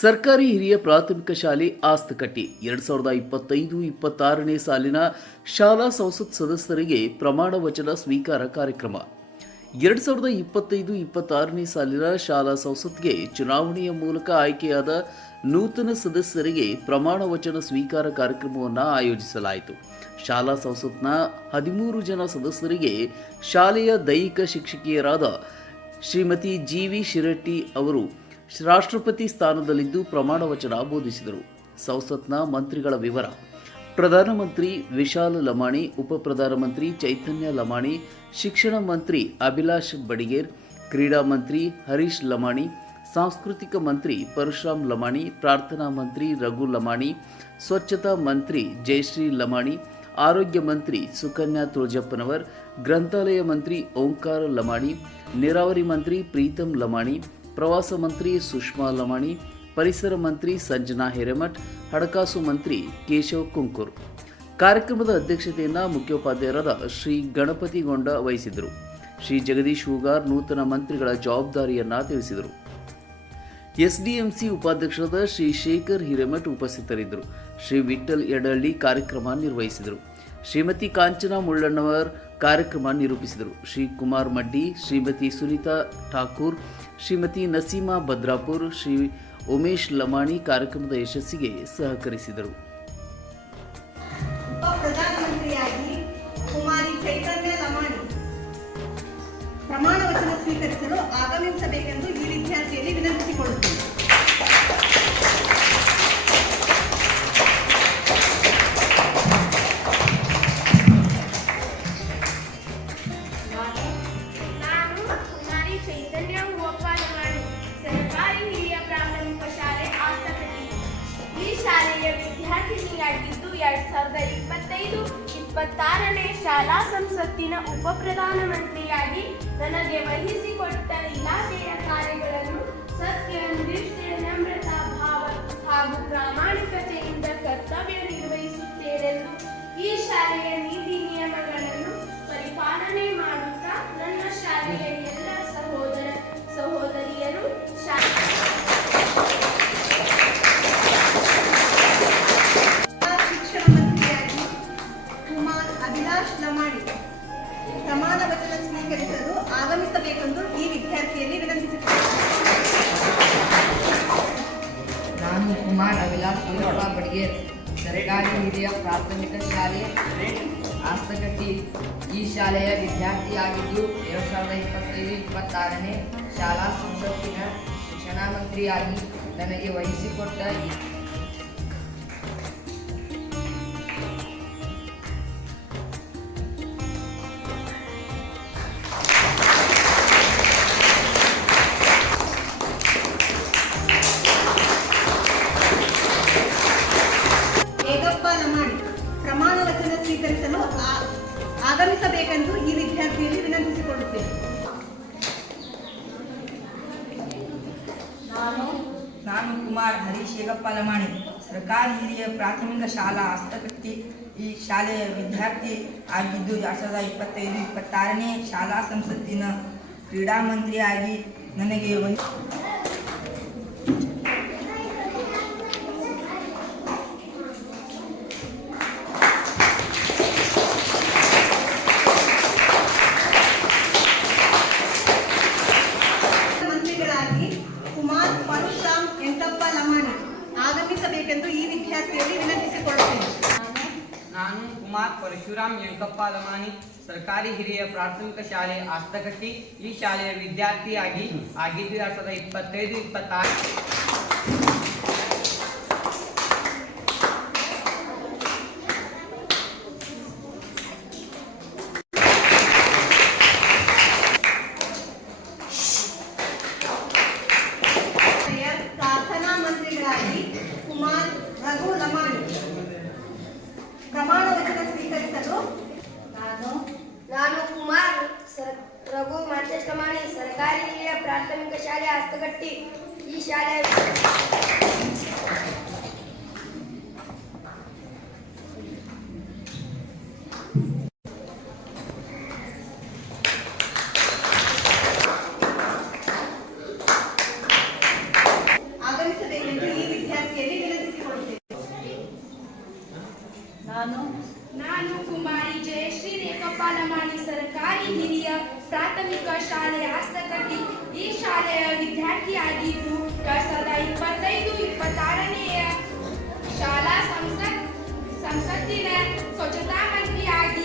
ಸರ್ಕಾರಿ ಹಿರಿಯ ಪ್ರಾಥಮಿಕ ಶಾಲೆ ಆಸ್ತಕಟ್ಟಿ ಎರಡ್ ಸಾವಿರದ ಇಪ್ಪತ್ತೈದು, ಇಪ್ಪತ್ತಾರನೇ ಸಾಲಿನ ಶಾಲಾ ಸಂಸತ್ ಸದಸ್ಯರಿಗೆ ಪ್ರಮಾಣ ವಚನ ಸ್ವೀಕಾರ ಕಾರ್ಯಕ್ರಮ. ಎರಡ್ ಸಾವಿರದ ಇಪ್ಪತ್ತೈದು, ಇಪ್ಪತ್ತಾರನೇ ಸಾಲಿನ ಶಾಲಾ ಸಂಸತ್ಗೆ ಚುನಾವಣೆಯ ಮೂಲಕ ಆಯ್ಕೆಯಾದ ನೂತನ ಸದಸ್ಯರಿಗೆ ಪ್ರಮಾಣ ವಚನ ಸ್ವೀಕಾರ ಕಾರ್ಯಕ್ರಮವನ್ನು ಆಯೋಜಿಸಲಾಯಿತು. ಶಾಲಾ ಸಂಸತ್ನ ಹದಿಮೂರು ಜನ ಸದಸ್ಯರಿಗೆ ಶಾಲೆಯ ದೈಹಿಕ ಶಿಕ್ಷಕಿಯರಾದ ಶ್ರೀಮತಿ ಜಿ ವಿ ಶಿರಟ್ಟಿ ಅವರು ರಾಷ್ಟ್ರಪತಿ ಸ್ಥಾನದಲ್ಲಿದ್ದು ಪ್ರಮಾಣ ವಚನ ಬೋಧಿಸಿದರು. ಸಂಸತ್ನ ಮಂತ್ರಿಗಳ ವಿವರ. ಪ್ರಧಾನಮಂತ್ರಿ ವಿಶಾಲ್ ಲಮಾಣಿ, ಉಪ ಪ್ರಧಾನಮಂತ್ರಿ ಚೈತನ್ಯ ಲಮಾಣಿ, ಶಿಕ್ಷಣ ಮಂತ್ರಿ ಅಭಿಲಾಷ್ ಬಡಿಗೇರ್, ಕ್ರೀಡಾ ಮಂತ್ರಿ ಹರೀಶ್ ಲಮಾಣಿ, ಸಾಂಸ್ಕೃತಿಕ ಮಂತ್ರಿ ಪರಶುರಾಮ್ ಲಮಾಣಿ, ಪ್ರಾರ್ಥನಾ ಮಂತ್ರಿ ರಘು ಲಮಾಣಿ, ಸ್ವಚ್ಛತಾ ಮಂತ್ರಿ ಜಯಶ್ರೀ ಲಮಾಣಿ, ಆರೋಗ್ಯ ಮಂತ್ರಿ ಸುಕನ್ಯಾ ತುಳಜಪ್ಪನವರ್, ಗ್ರಂಥಾಲಯ ಮಂತ್ರಿ ಓಂಕಾರ ಲಮಾಣಿ, ನೀರಾವರಿ ಮಂತ್ರಿ ಪ್ರೀತಂ ಲಮಾಣಿ ಪ್ರವಾಸ ಮಂತ್ರಿ ಸುಷ್ಮಾ ಲಮಾಣಿ ಪರಿಸರ ಮಂತ್ರಿ ಸಂಜನಾ ಹಿರೇಮಠ್, ಹಣಕಾಸು ಮಂತ್ರಿ ಕೇಶವ್ ಕುಂಕೂರ್. ಕಾರ್ಯಕ್ರಮದ ಅಧ್ಯಕ್ಷತೆಯನ್ನು ಮುಖ್ಯೋಪಾಧ್ಯಾಯರಾದ ಶ್ರೀ ಗಣಪತಿಗೊಂಡ ವಹಿಸಿದರು ಶ್ರೀ ಜಗದೀಶ್ ಹೂಗಾರ್ ನೂತನ ಮಂತ್ರಿಗಳ ಜವಾಬ್ದಾರಿಯನ್ನ ತಿಳಿಸಿದರು. ಎಸ್ಡಿಎಂಸಿ ಉಪಾಧ್ಯಕ್ಷರಾದ ಶ್ರೀ ಶೇಖರ್ ಹಿರೇಮಠ್ ಉಪಸ್ಥಿತರಿದ್ದರು. ಶ್ರೀ ವಿಠಲ್ ಯಡಹಳ್ಳಿ ಕಾರ್ಯಕ್ರಮ ನಿರ್ವಹಿಸಿದರು. ಶ್ರೀಮತಿ ಕಾಂಚನಾ ಮುಳ್ಳಣ್ಣವರ್ ಕಾರ್ಯಕ್ರಮ ನಿರೂಪಿಸಿದರು. ಶ್ರೀ ಕುಮಾರ್ ಮಡ್ಡಿ, ಶ್ರೀಮತಿ ಸುನೀತಾ ಠಾಕೂರ್ ಶ್ರೀಮತಿ ನಸೀಮಾ ಭದ್ರಾಪುರ್ ಶ್ರೀ ಉಮೇಶ್ ಲಮಾಣಿ ಕಾರ್ಯಕ್ರಮದ ಯಶಸ್ಸಿಗೆ ಸಹಕರಿಸಿದರು. ಎರಡ್ ಸಾವಿರದ ಇಪ್ಪತ್ತೈದು ಇಪ್ಪತ್ತಾರನೇ ಶಾಲಾ ಸಂಸತ್ತಿನ ಉಪ ಪ್ರಧಾನಮಂತ್ರಿಯಾಗಿ ನನಗೆ ವಹಿಸಿಕೊಟ್ಟ ಇಲಾಖೆಯ ಬಡಿಗೇರ್ ಸರ್ಕಾರಿ ಹಿರಿಯ ಪ್ರಾಥಮಿಕ ಶಾಲೆ ಆಸ್ತಗಟ್ಟಿ ಈ ಶಾಲೆಯ ವಿದ್ಯಾರ್ಥಿಯಾಗಿದ್ದು ಎರಡು ಸಾವಿರದ ಇಪ್ಪತ್ತೈದು ಇಪ್ಪತ್ತಾರನೇ ಶಾಲಾ ಸಂಸತ್ತಿನ ಶಿಕ್ಷಣ ಮಂತ್ರಿಯಾಗಿ ನನಗೆ ವಹಿಸಿಕೊಟ್ಟ ನಾನು ಕುಮಾರ್ ಹರೀಶ್ ಯೇಗಪ್ಪ ಲಮಾಣಿ ಸರ್ಕಾರಿ ಹಿರಿಯ ಪ್ರಾಥಮಿಕ ಶಾಲಾ ಹಸ್ತಕೃತಿ ಈ ಶಾಲೆಯ ವಿದ್ಯಾರ್ಥಿ ಆಗಿದ್ದು ಎರಡು ಸಾವಿರದ ಇಪ್ಪತ್ತೈದು, ಇಪ್ಪತ್ತಾರನೇ ಶಾಲಾ ಸಂಸತ್ತಿನ ಕ್ರೀಡಾ ಮಂತ್ರಿಯಾಗಿ ನನಗೆ ಒಂದು ಮಂತ್ರಿಗಳಾಗಿ ಕುಮಾರ್ ಪರಶುರಾಮ್ ಎಂಟಪ್ಪ ಲಮಾಣಿ ಆಗಮಿಸಬೇಕೆಂದು ಈ ವಿದ್ಯಾರ್ಥಿಯಲ್ಲಿ ವಿನಂತಿಸಿಕೊಳ್ಳುತ್ತೇನೆ. ನಾನು ಕುಮಾರ್ ಪರಶುರಾಮ್ ಯಂಕಪ್ಪ ಲಮಾನಿ ಸರ್ಕಾರಿ ಹಿರಿಯ ಪ್ರಾಥಮಿಕ ಶಾಲೆ ಆಸ್ತಕಟ್ಟಿ ಈ ಶಾಲೆಯ ವಿದ್ಯಾರ್ಥಿಯಾಗಿ ಆಗಿದ್ದು, ಎರಡ್ ಸಾವಿರದ ಇಪ್ಪತ್ತೈದು, ಇಪ್ಪತ್ತಾರು ಶಾಲೆಯ ಪ್ರಾರ್ಥನಾ ಮಂತ್ರಿಗಳಾಗಿ ಕುಮಾರ್ ರಘು ಲಮಾಣಿ ಪ್ರಮಾಣ ವಚನ ಸ್ವೀಕರಿಸಲು ನಾನು ನಾನು ಕುಮಾರ್ ಸರ್ ರಘು ಮಾಂತೇಶಮಾಣಿ ಸರ್ಕಾರಿ ಹಿರಿಯ ಪ್ರಾಥಮಿಕ ಶಾಲೆ ಹಸ್ತಗಟ್ಟಿ ಈ ಶಾಲೆಯ ಶಾಲೆ ಶಾಲೆಯ ಹಸ್ತಕವಿ ಈ ಶಾಲೆಯ ವಿದ್ಯಾರ್ಥಿಯಾಗಿದ್ದು ಎರಡ್ ಸಾವಿರದ ಇಪ್ಪತ್ತೈದು, ಇಪ್ಪತ್ತಾರನೆಯ ಶಾಲಾ ಸಂಸತ್, ಸಂಸತ್ತಿನ ಸ್ವಚ್ಛತಾ ಮಂತ್ರಿಯಾಗಿ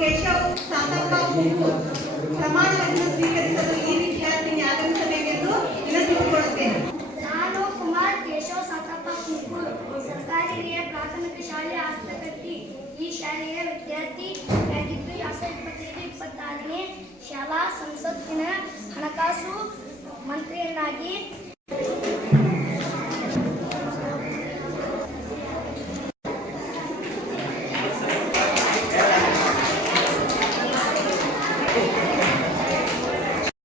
ಕೇಶವ್ ಶಾಂತಪ್ಪ ಪ್ರಮಾಣವನ್ನು ಸ್ವೀಕರಿಸಲು ಈ ವಿದ್ಯಾರ್ಥಿನಿ ಆಗಮಿಸಬೇಕೆಂದು ವಿನಂತಿಸಿಕೊಳ್ಳುತ್ತೇನೆ. ನಾನು ಕುಮಾರ್ ಕೇಶವ್ ಸಾತಪ್ಪ ಕುಂಕೂರ್ ಸರ್ಕಾರಿ ಹಿರಿಯ ಪ್ರಾಥಮಿಕ ಶಾಲೆ ಆಸ್ತಕಟ್ಟಿ ಈ ಶಾಲೆಯ ವಿದ್ಯಾರ್ಥಿಯಾಗಿದ್ದು ಎರಡ್ ಇಪ್ಪತ್ತೈದು ಇಪ್ಪತ್ತಾರನೇ ಶಾಲಾ ಸಂಸತ್ತಿನ ಹಣಕಾಸು ಮಂತ್ರಿಯನ್ನಾಗಿ